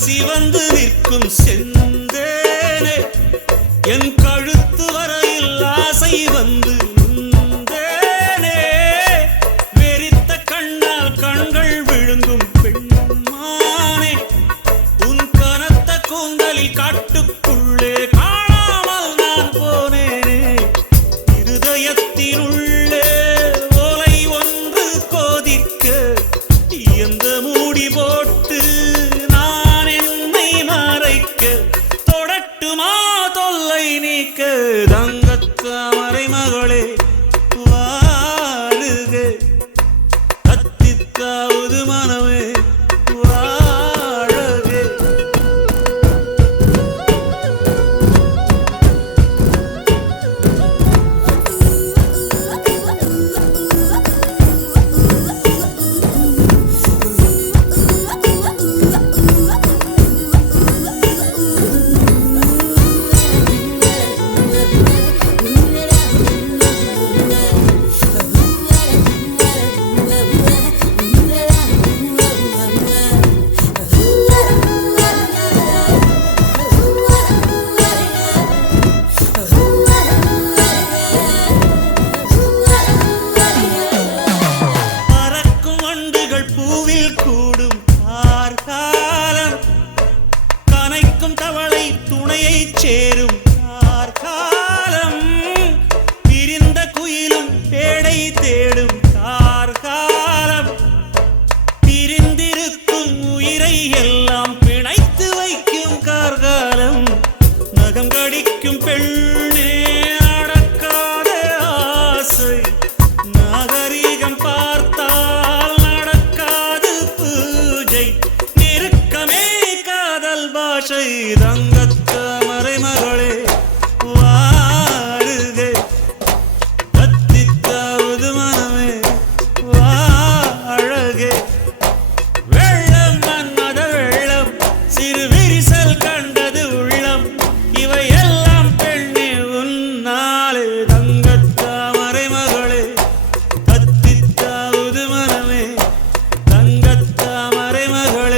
சிவந்து நிற்கும் செந்தேனே என் கழுத்து வரையில் ஆசை வந்து நின்றேனே வெறித்த கண்ணால் கண்கள் விழுங்கும் பெண்மானே உன் கனத்த கூந்தலில் காட்டுக்குள்ளே காணாமல் நான் போனேனே இருதயத்தினுள்ளே ஓலை ஒன்று கோதிக்க எந்த மூடி போட்டு தங்கத்தாமரை மகளே வாழுக கத்தித்தாவது மனமே வாழக சேரும் கார்காலம் பிரிந்த குயிலும் பேடை தேடும் கார்காலம் பிரிந்திருக்கும் உயிரை எல்லாம் பிணைத்து வைக்கும் கார்காலம் நகம் கடிக்கும் பெண்ணே அடக்காத ஆசை நாகரீகம் பார்த்தால் நடக்காது பூஜை நெருக்கமே காதல் பாஷை தங்கத்தாமரை மகளே வாழுக கத்தித்தாவது மனமே வாழக வெள்ளம் மன்மத வெள்ளம் சிறு விரிசல் கண்டது உள்ளம் இவை எல்லாம் பெண்ணே உன்னாலே தங்கத்தாமரை மகளே கத்தித்தாவது மனமே தங்கத்தாமரை மகளே